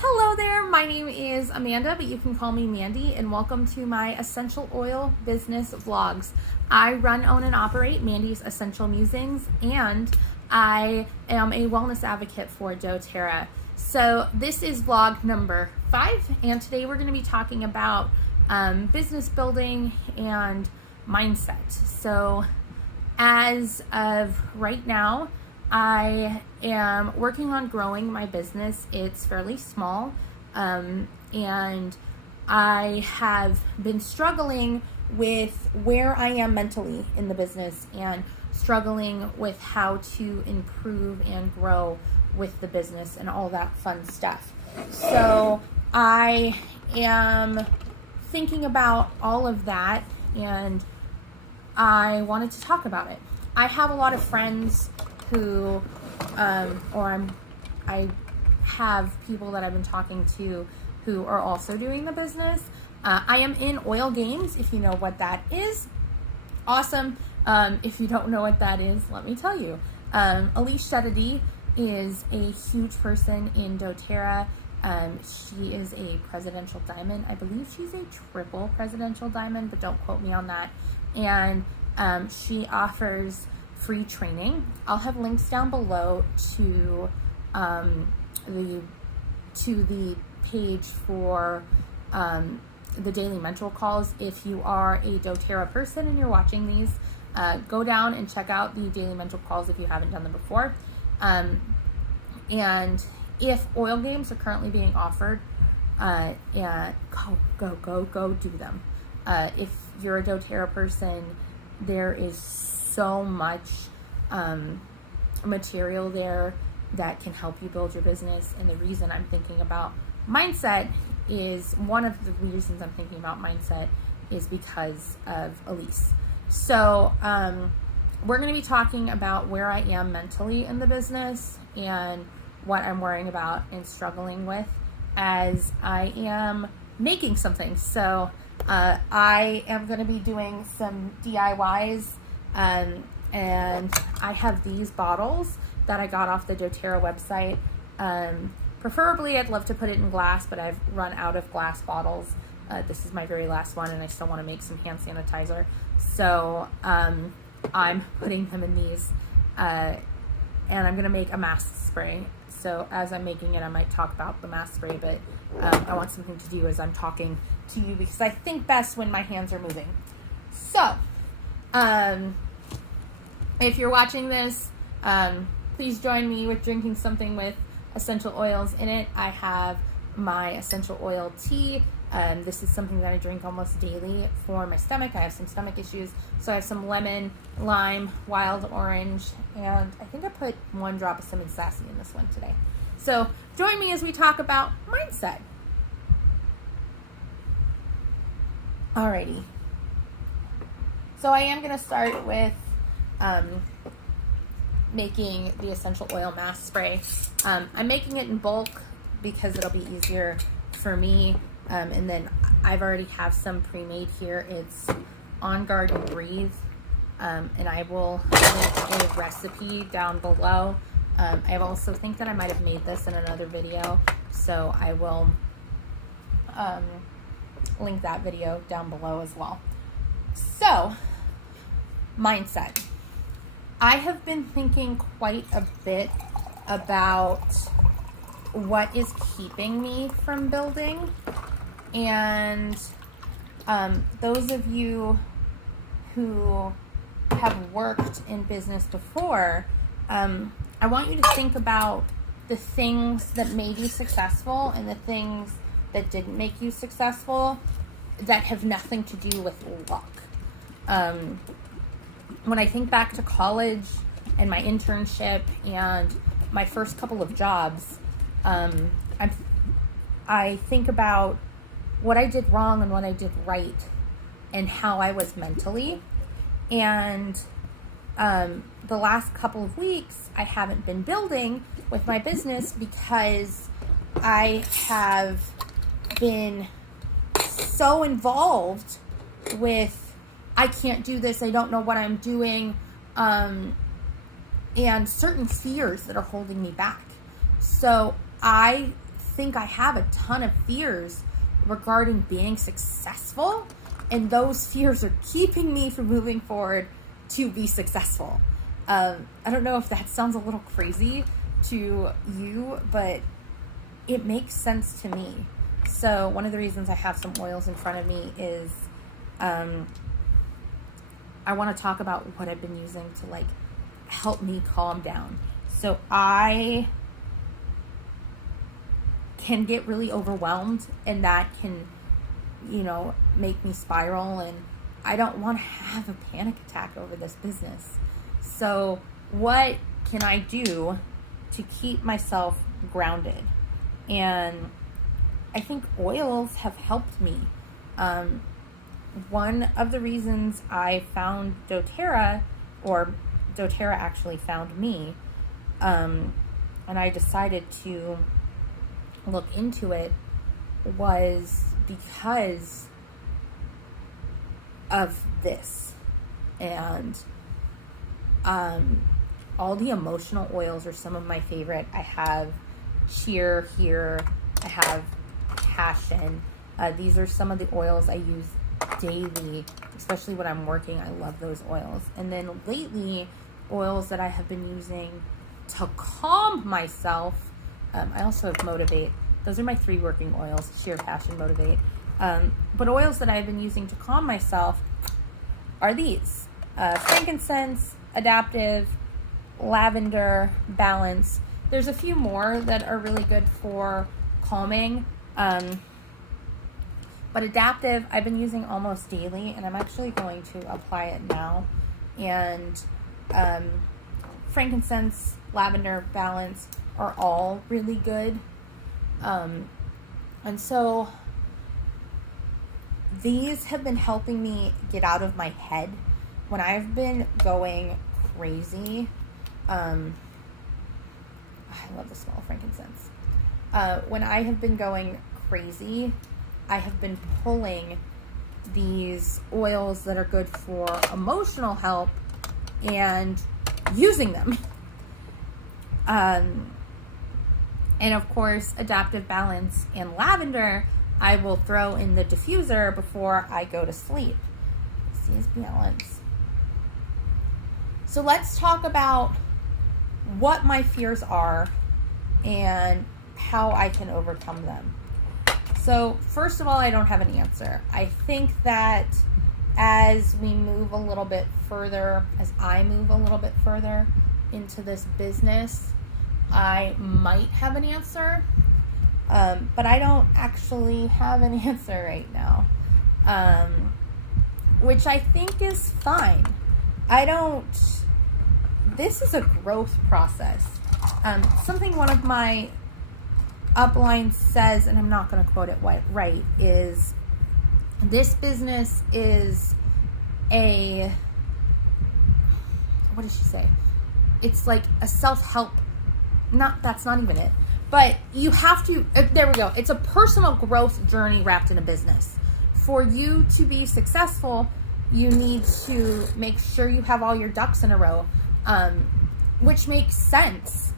Hello there, my name is Amanda, but you can call me Mandy, and welcome to my essential oil business vlogs. I run, own, and operate Mandy's Essential Musings, and I am a wellness advocate for doTERRA. So this is vlog number 5, and today we're going to be talking about business building and mindset. So as of right now, I am working on growing my business. It's fairly small, and I have been struggling with where I am mentally in the business and struggling with how to improve and grow with the business and all that fun stuff. So I am thinking about all of that, and I wanted to talk about it. I have a lot of friends who, I have people that I've been talking to who are also doing the business. I am in oil games, if you know what that is. Awesome. If you don't know what that is, let me tell you. Elise Shedady is a huge person in doTERRA. She is a presidential diamond. I believe she's a triple presidential diamond, but don't quote me on that. And she offers free training. I'll have links down below to the page for the daily mentor calls. If you are a doTERRA person and you're watching these, go down and check out the daily mentor calls if you haven't done them before. And if oil games are currently being offered, go do them. If you're a doTERRA person, there is so much material there that can help you build your business. And the reason I'm thinking about mindset is because of Elise. So we're going to be talking about where I am mentally in the business and what I'm worrying about and struggling with as I am making something. So I am going to be doing some DIYs, and I have these bottles that I got off the doTERRA website. Preferably, I'd love to put it in glass, but I've run out of glass bottles. This is my very last one, and I still want to make some hand sanitizer. So I'm putting them in these, and I'm going to make a mask spray. So as I'm making it, I might talk about the mask spray, but I want something to do as I'm talking to you because I think best when my hands are moving. So if you're watching this, please join me with drinking something with essential oils in it. I have my essential oil tea. This is something that I drink almost daily for my stomach. I have some stomach issues. So I have some lemon, lime, wild orange, and I think I put 1 drop of cinnamon sassy in this one today. So join me as we talk about mindset. Alrighty. So I am going to start with making the essential oil mask spray. I'm making it in bulk because it'll be easier for me. And then I've already have some pre-made here. It's On Guard and Breathe. And I will link a recipe down below. I also think that I might have made this in another video, so I will link that video down below as well. So, mindset. I have been thinking quite a bit about what is keeping me from building. And those of you who have worked in business before, I want you to think about the things that made you successful and the things that didn't make you successful that have nothing to do with luck. When I think back to college and my internship and my first couple of jobs, I think about what I did wrong and what I did right and how I was mentally. And the last couple of weeks, I haven't been building with my business because I have been so involved with, I can't do this, I don't know what I'm doing, and certain fears that are holding me back. So I think I have a ton of fears regarding being successful, and those fears are keeping me from moving forward to be successful. I don't know if that sounds a little crazy to you, but it makes sense to me. So one of the reasons I have some oils in front of me is I want to talk about what I've been using to like help me calm down. So I can get really overwhelmed, and that can, make me spiral, and I don't want to have a panic attack over this business. So what can I do to keep myself grounded? And I think oils have helped me. One of the reasons I found doTERRA, or doTERRA actually found me, and I decided to look into it, was because of this. And all the emotional oils are some of my favorite. I have cheer here. I have passion. These are some of the oils I use daily, especially when I'm working. I love those oils. And then lately, oils that I have been using to calm myself. I also have Motivate. Those are my 3 working oils: cheer, passion, motivate. But oils that I've been using to calm myself are these: frankincense, adaptive, lavender, balance. There's a few more that are really good for calming. But adaptive, I've been using almost daily, and I'm actually going to apply it now. And frankincense, lavender, balance are all really good. And so these have been helping me get out of my head when I've been going crazy. I love the smell of frankincense. When I have been going crazy, I have been pulling these oils that are good for emotional help and using them. And of course, adaptive, balance, and lavender, I will throw in the diffuser before I go to sleep. This is balance. So let's talk about what my fears are and how I can overcome them. So first of all, I don't have an answer. I think that as I move a little bit further into this business, I might have an answer, but I don't actually have an answer right now, which I think is fine. This is a growth process. Something one of my uplines says, and I'm not going to quote it right, is this business is what did she say? It's like a self-help. That's not even it. But you have to, there we go. It's a personal growth journey wrapped in a business. For you to be successful, you need to make sure you have all your ducks in a row, which makes sense.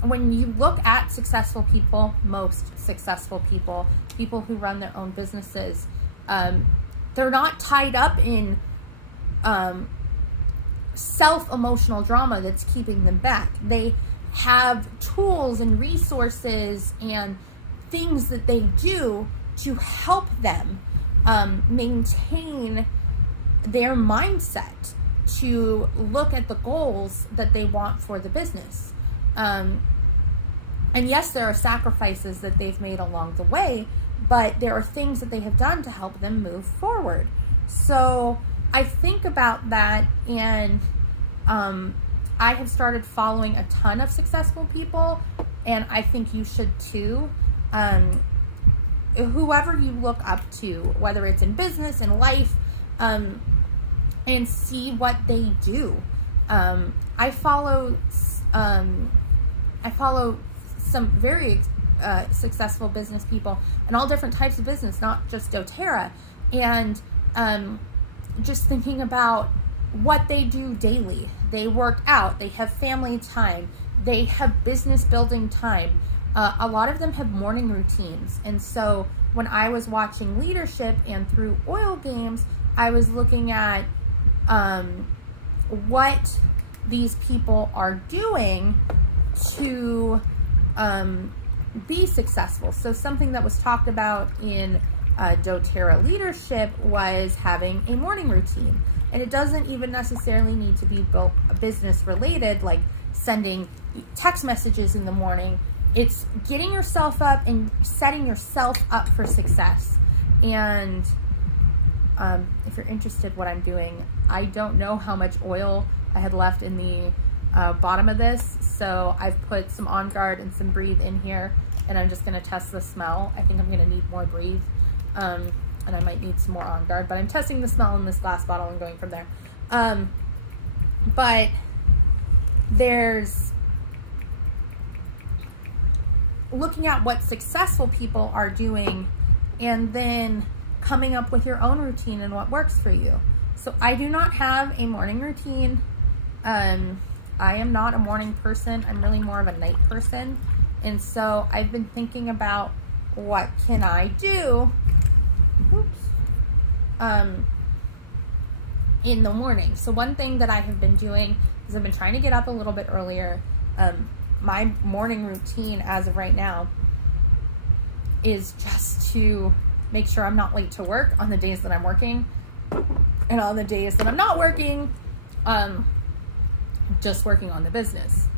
When you look at successful people, most successful people who run their own businesses, they're not tied up in self-emotional drama that's keeping them back. They have tools and resources and things that they do to help them maintain their mindset to look at the goals that they want for the business. And yes, there are sacrifices that they've made along the way, but there are things that they have done to help them move forward. So I think about that, and I have started following a ton of successful people, and I think you should too. Whoever you look up to, whether it's in business, in life, and see what they do. I follow some very successful business people and all different types of business, not just doTERRA, and just thinking about what they do daily. They work out, they have family time, they have business building time, a lot of them have morning routines. And so when I was watching leadership and through oil games, I was looking at what these people are doing to be successful. So something that was talked about in doTERRA leadership was having a morning routine. And it doesn't even necessarily need to be business related, like sending text messages in the morning. It's getting yourself up and setting yourself up for success. And if you're interested what I'm doing, I don't know how much oil I had left in the bottom of this, so I've put some On Guard and some Breathe in here, and I'm just going to test the smell. I think I'm going to need more Breathe, and I might need some more On Guard, but I'm testing the smell in this glass bottle and going from there. But there's looking at what successful people are doing and then coming up with your own routine and what works for you. So I do not have a morning routine. I am not a morning person. I'm really more of a night person. And so I've been thinking about what can I do in the morning. So one thing that I have been doing is I've been trying to get up a little bit earlier. My morning routine as of right now is just to make sure I'm not late to work on the days that I'm working, and on the days that I'm not working, just working on the business.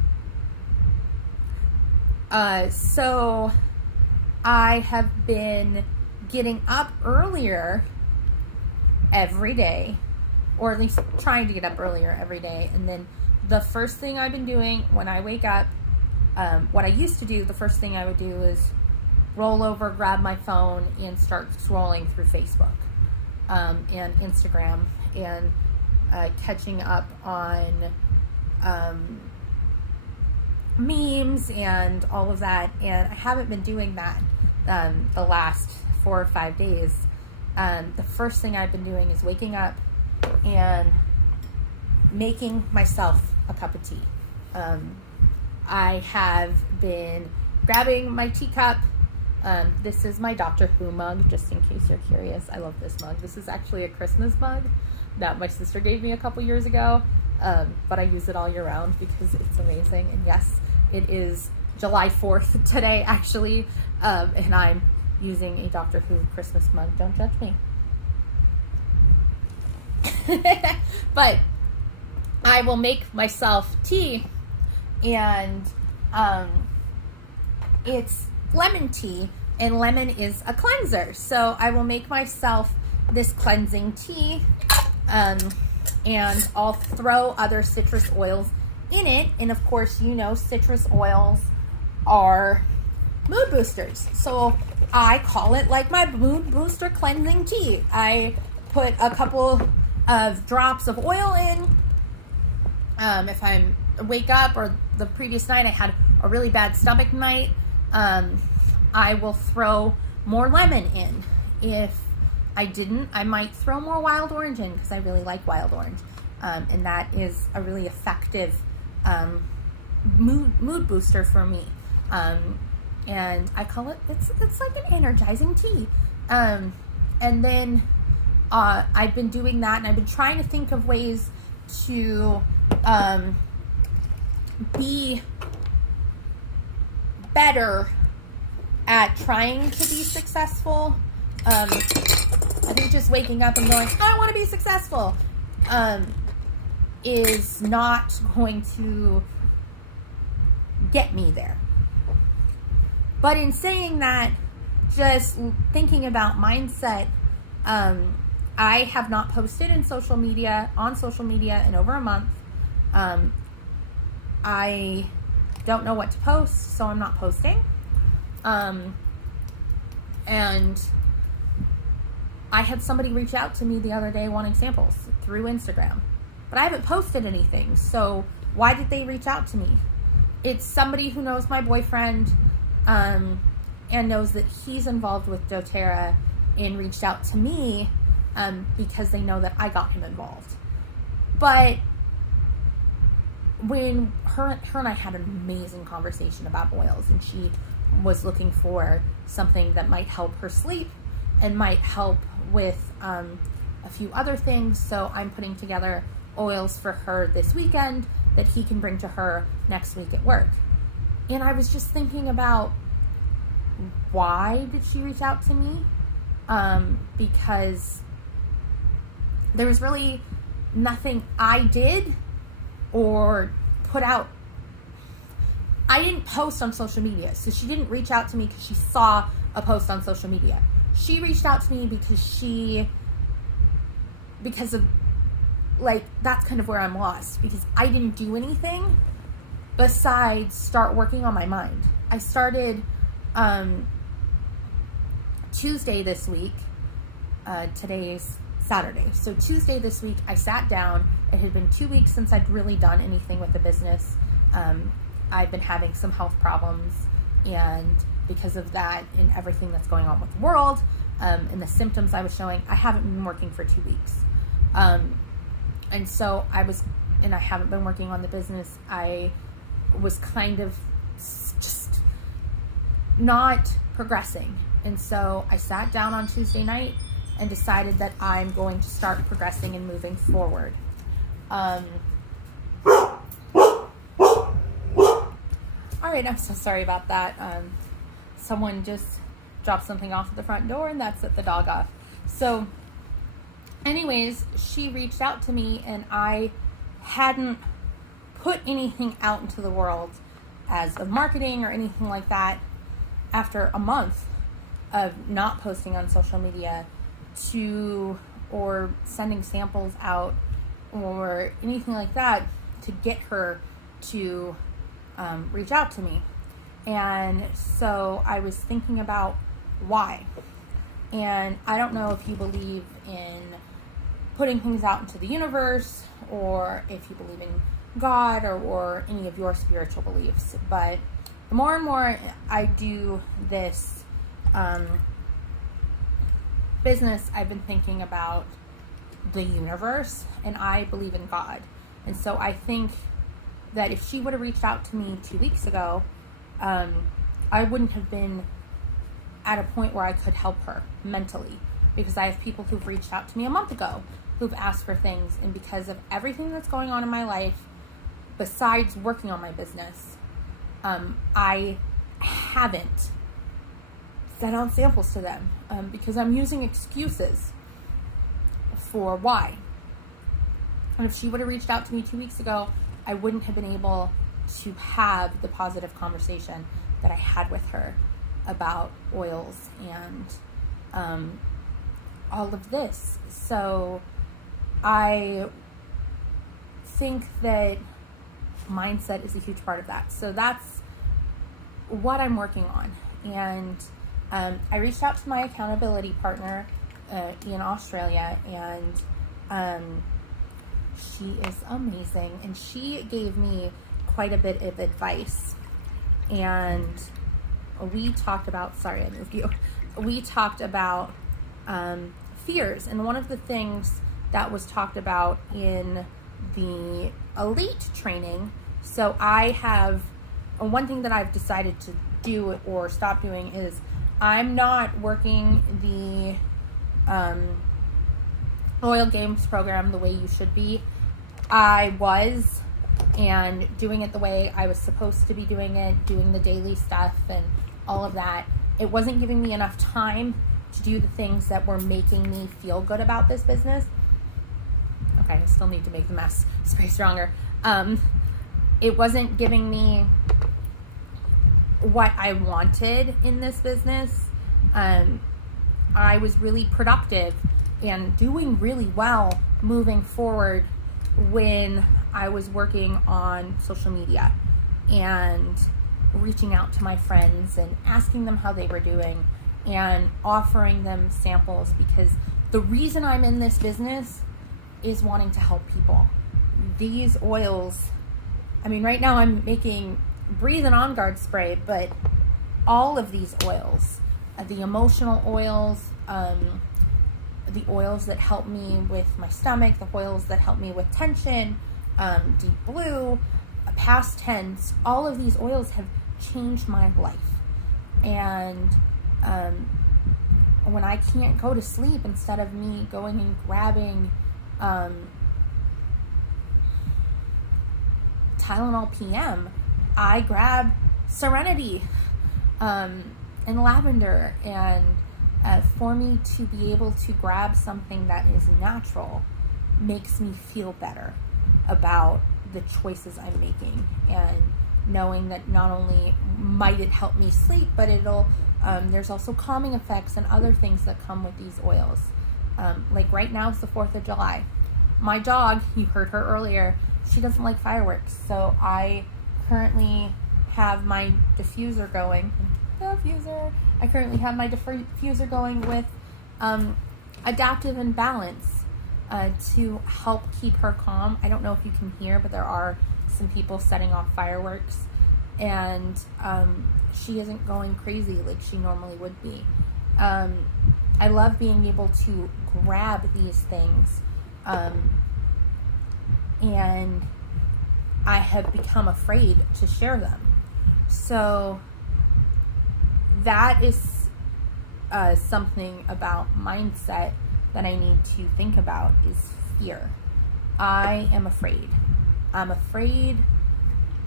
So I have been getting up earlier every day, or at least trying to get up earlier every day. And then the first thing I've been doing when I wake up, what I used to do, the first thing I would do is roll over, grab my phone, and start scrolling through Facebook and Instagram and catching up on memes and all of that. And I haven't been doing that the last 4 or 5 days. The first thing I've been doing is waking up and making myself a cup of tea. I have been grabbing my teacup. This is my Doctor Who mug, just in case you're curious. I love this mug. This is actually a Christmas mug that my sister gave me a couple years ago, but I use it all year round because it's amazing. And yes, it is July 4th today, actually, and I'm using a Doctor Who Christmas mug. Don't judge me. But I will make myself tea, and it's lemon tea, and lemon is a cleanser. So I will make myself this cleansing tea, and I'll throw other citrus oils in it. And of course, you know, citrus oils are mood boosters. So I call it like my mood booster cleansing tea. I put a couple of drops of oil in. If I wake up, or the previous night I had a really bad stomach night, I will throw more lemon in. If I didn't, I might throw more wild orange in because I really like wild orange. And that is a really effective mood booster for me. And I call it, it's like an energizing tea. And then I've been doing that, and I've been trying to think of ways to be better at trying to be successful. I think just waking up and going, I want to be successful, is not going to get me there. But in saying that, just thinking about mindset, I have not posted on social media in over a month. I don't know what to post, so I'm not posting. And I had somebody reach out to me the other day wanting samples through Instagram, but I haven't posted anything. So why did they reach out to me? It's somebody who knows my boyfriend, and knows that he's involved with doTERRA, and reached out to me because they know that I got him involved. But when her and I had an amazing conversation about oils, and she was looking for something that might help her sleep and might help with a few other things. So I'm putting together oils for her this weekend that he can bring to her next week at work. And I was just thinking about, why did she reach out to me? Because there was really nothing I did or put out. I didn't post on social media, so she didn't reach out to me because she saw a post on social media. She reached out to me because of, like, that's kind of where I'm lost, because I didn't do anything besides start working on my mind. I started Tuesday this week. Today's Saturday. So Tuesday this week, I sat down. It had been 2 weeks since I'd really done anything with the business. I've been having some health problems, and because of that and everything that's going on with the world, and the symptoms I was showing, I haven't been working for 2 weeks. And so I haven't been working on the business. I was kind of just not progressing. And so I sat down on Tuesday night and decided that I'm going to start progressing and moving forward. All right, I'm so sorry about that. Someone just dropped something off at the front door, and that set the dog off. So anyways, she reached out to me, and I hadn't put anything out into the world as of marketing or anything like that after a month of not posting on social media or sending samples out or anything like that to get her to reach out to me. And so I was thinking about why. And I don't know if you believe in putting things out into the universe, or if you believe in God, or any of your spiritual beliefs, but the more and more I do this business, I've been thinking about the universe, and I believe in God. And so I think that if she would have reached out to me 2 weeks ago, I wouldn't have been at a point where I could help her mentally, because I have people who've reached out to me a month ago who've asked for things, and because of everything that's going on in my life besides working on my business, I haven't sent out samples to them because I'm using excuses for why. And if she would have reached out to me 2 weeks ago, I wouldn't have been able to have the positive conversation that I had with her about oils and all of this. So I think that mindset is a huge part of that. So that's what I'm working on. And I reached out to my accountability partner in Australia, and she is amazing, and she gave me quite a bit of advice. And we talked about, sorry, I moved you. We talked about fears, and one of the things that was talked about in the elite training. So I have one thing that I've decided to do or stop doing is I'm not working the oil games program the way you should be. I was, and doing it the way I was supposed to be doing it, doing the daily stuff and all of that. It wasn't giving me enough time to do the things that were making me feel good about this business. Okay, I still need to make the mess spray stronger. It wasn't giving me what I wanted in this business. I was really productive and doing really well moving forward when I was working on social media and reaching out to my friends and asking them how they were doing and offering them samples, because the reason I'm in this business is wanting to help people. These oils, I mean, right now I'm making Breathe and On Guard spray, but all of these oils, the emotional oils, the oils that help me with my stomach, the oils that help me with tension, deep blue, past tense, all of these oils have changed my life. And when I can't go to sleep, instead of me going and grabbing Tylenol PM, I grab Serenity and lavender. And for me to be able to grab something that is natural makes me feel better about the choices I'm making, and knowing that not only might it help me sleep, but it'll there's also calming effects and other things that come with these oils. Like right now it's the 4th of July. My dog, you heard her earlier, she doesn't like fireworks, so I currently have my diffuser going. I currently have my diffuser going with Adaptive and Balance to help keep her calm. I don't know if you can hear, but there are some people setting off fireworks, and she isn't going crazy like she normally would be. I love being able to grab these things, and I have become afraid to share them. So that is something about mindset that I need to think about, is fear. I am afraid. I'm afraid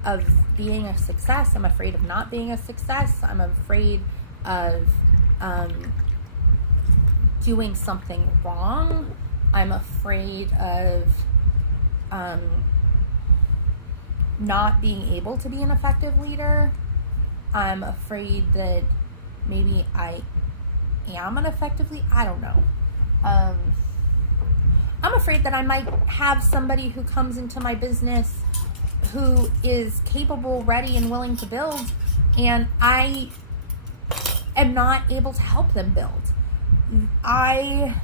of being a success. I'm afraid of not being a success. I'm afraid of doing something wrong. I'm afraid of not being able to be an effective leader. I'm afraid that maybe I am an effective leader. I don't know. I'm afraid that I might have somebody who comes into my business who is capable, ready, and willing to build, and I am not able to help them build. I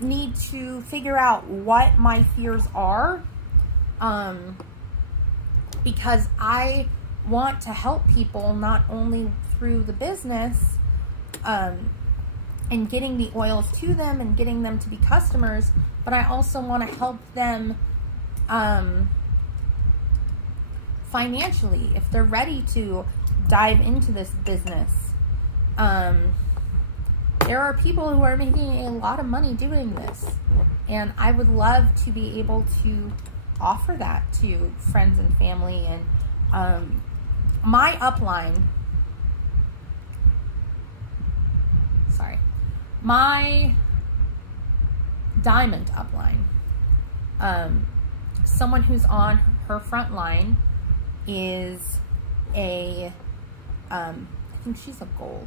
need to figure out what my fears are, because I want to help people not only through the business and getting the oils to them and getting them to be customers, but I also want to help them financially if they're ready to dive into this business. There are people who are making a lot of money doing this, and I would love to be able to offer that to friends and family. And my upline, my diamond upline, someone who's on her front line is I think she's a gold,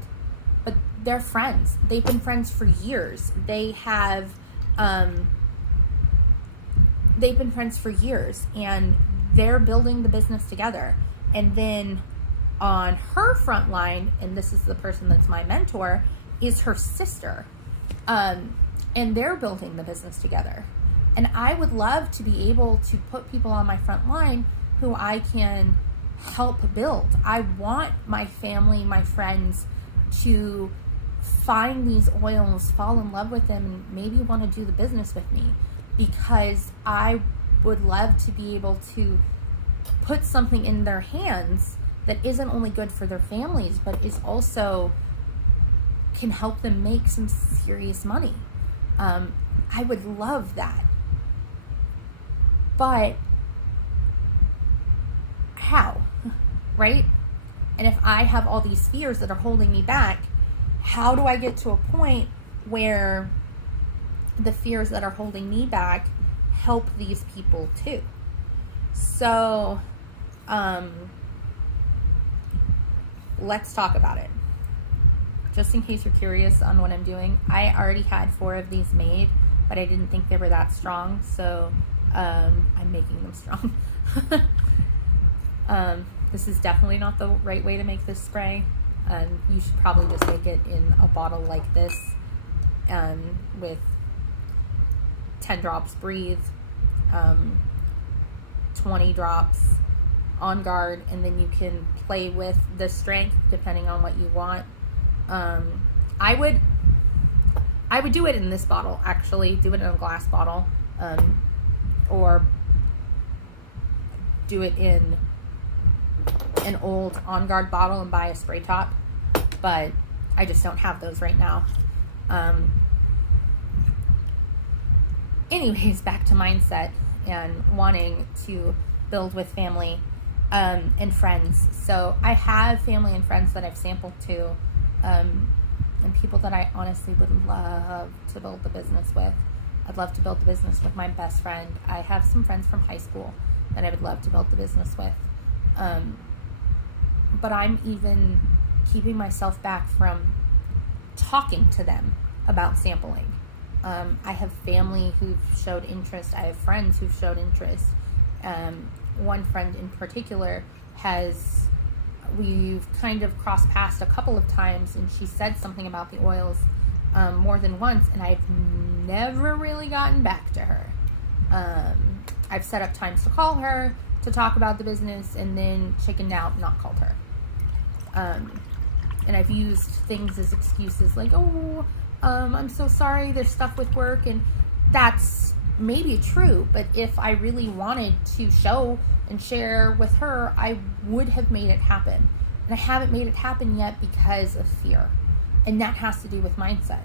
but they're friends. They've been friends for years. They've been friends for years, and they're building the business together. And then on her front line, and this is the person that's my mentor, is her sister. And they're building the business together. And I would love to be able to put people on my front line who I can help build. I want my family, my friends, to find these oils, fall in love with them, and maybe want to do the business with me, because I would love to be able to put something in their hands that isn't only good for their families, but is also can help them make some serious money. I would love that. But how? Right? And if I have all these fears that are holding me back, how do I get to a point where the fears that are holding me back help these people too? So, let's talk about it. Just in case you're curious on what I'm doing, I already had 4 of these made, but I didn't think they were that strong, so I'm making them strong. This is definitely not the right way to make this spray. You should probably just make it in a bottle like this, with 10 drops Breathe, 20 drops On Guard, and then you can play with the strength depending on what you want. I would do it in this bottle, actually. Do it in a glass bottle, or do it in an old On Guard bottle and buy a spray top, but I just don't have those right now. Anyways, back to mindset and wanting to build with family and friends. So I have family and friends that I've sampled to, and people that I honestly would love to build the business with. I'd love to build the business with my best friend. I have some friends from high school that I would love to build the business with. But I'm even keeping myself back from talking to them about sampling. I have family who've showed interest. I have friends who've showed interest. One friend in particular we've kind of crossed paths a couple of times, and she said something about the oils more than once, and I've never really gotten back to her. I've set up times to call her to talk about the business, and then chickened out and not called her. And I've used things as excuses like, I'm so sorry, there's stuff with work, and that's maybe true, but if I really wanted to show and share with her, I would have made it happen. And I haven't made it happen yet because of fear. And that has to do with mindset.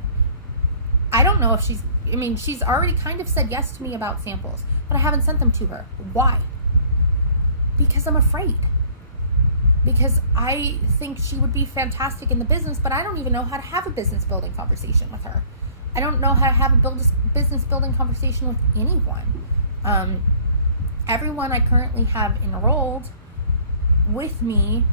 I don't know if she's already kind of said yes to me about samples, but I haven't sent them to her. Why? Because I'm afraid. Because I think she would be fantastic in the business, but I don't even know how to have a business building conversation with her. I don't know how to have a business building conversation with anyone. Everyone I currently have enrolled with me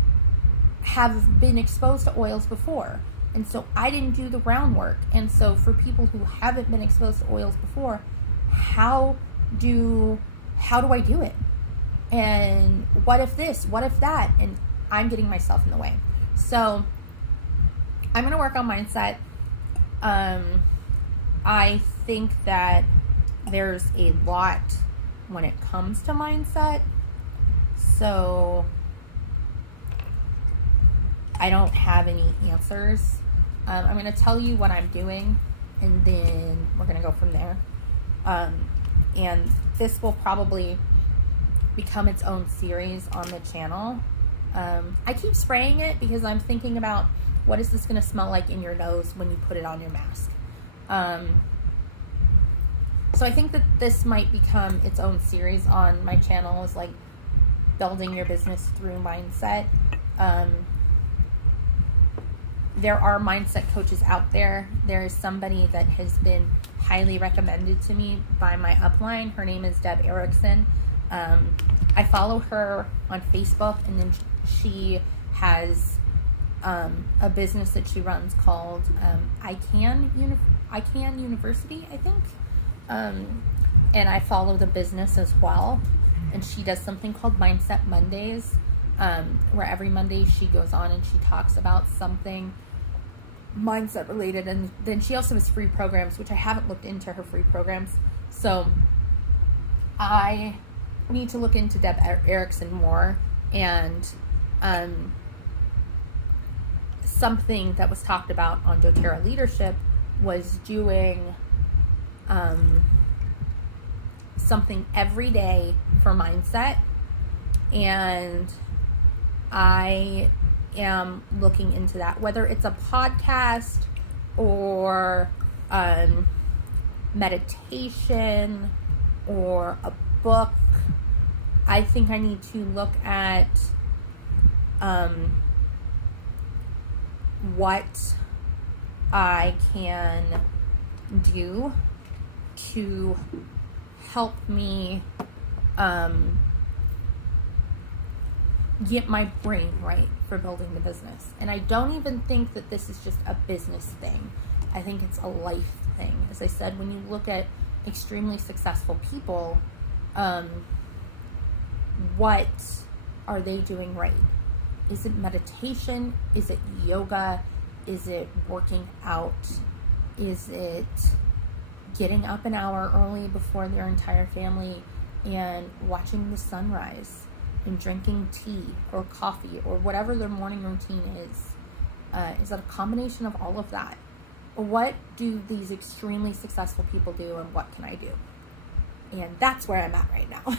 have been exposed to oils before. And so I didn't do the groundwork. And so for people who haven't been exposed to oils before, how do I do it? And what if this? What if that? And I'm getting myself in the way. So I'm going to work on mindset. I think that there's a lot when it comes to mindset. So I don't have any answers. I'm going to tell you what I'm doing, and then we're going to go from there. And this will probably become its own series on the channel. I keep spraying it because I'm thinking about what is this going to smell like in your nose when you put it on your mask. So I think that this might become its own series on my channel, is like building your business through mindset. There are mindset coaches out there. There is somebody that has been highly recommended to me by my upline. Her name is Deb Erickson. I follow her on Facebook, and then she has a business that she runs called I Can University, I think. And I follow the business as well. And she does something called Mindset Mondays, where every Monday she goes on and she talks about something mindset related. And then she also has free programs, which I haven't looked into her free programs. So I need to look into Deb Erickson more. And something that was talked about on doTERRA Leadership was doing something every day for mindset, and I am looking into that, whether it's a podcast or meditation or a book. I think I need to look at what I can do to help me get my brain right for building the business. And I don't even think that this is just a business thing. I think it's a life thing. As I said, when you look at extremely successful people, what are they doing right? Is it meditation? Is it yoga? Is it working out? Is it getting up an hour early before their entire family and watching the sunrise and drinking tea or coffee or whatever their morning routine is? Is it a combination of all of that? What do these extremely successful people do, and what can I do? And that's where I'm at right now.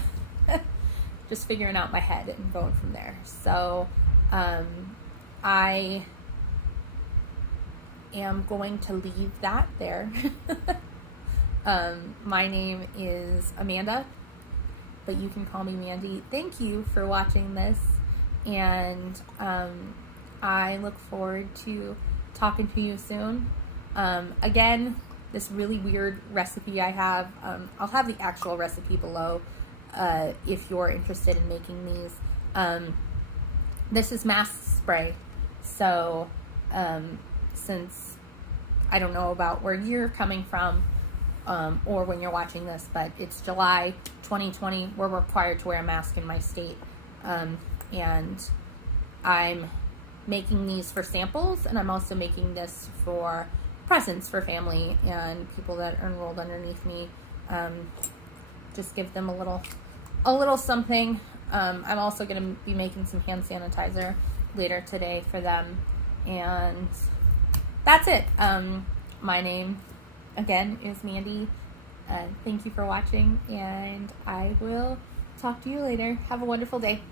just figuring out my head and going from there. So I am going to leave that there. My name is Amanda, but you can call me Mandy. Thank you for watching this, and I look forward to talking to you soon. Again, this really weird recipe I have, I'll have the actual recipe below if you're interested in making these. This is mask spray, so since I don't know about where you're coming from or when you're watching this, but it's July 2020, we're required to wear a mask in my state, and I'm making these for samples, and I'm also making this for presents for family and people that are enrolled underneath me. Just give them a little something. I'm also going to be making some hand sanitizer later today for them, and that's it. My name again is Mandy. Thank you for watching, and I will talk to you later. Have a wonderful day.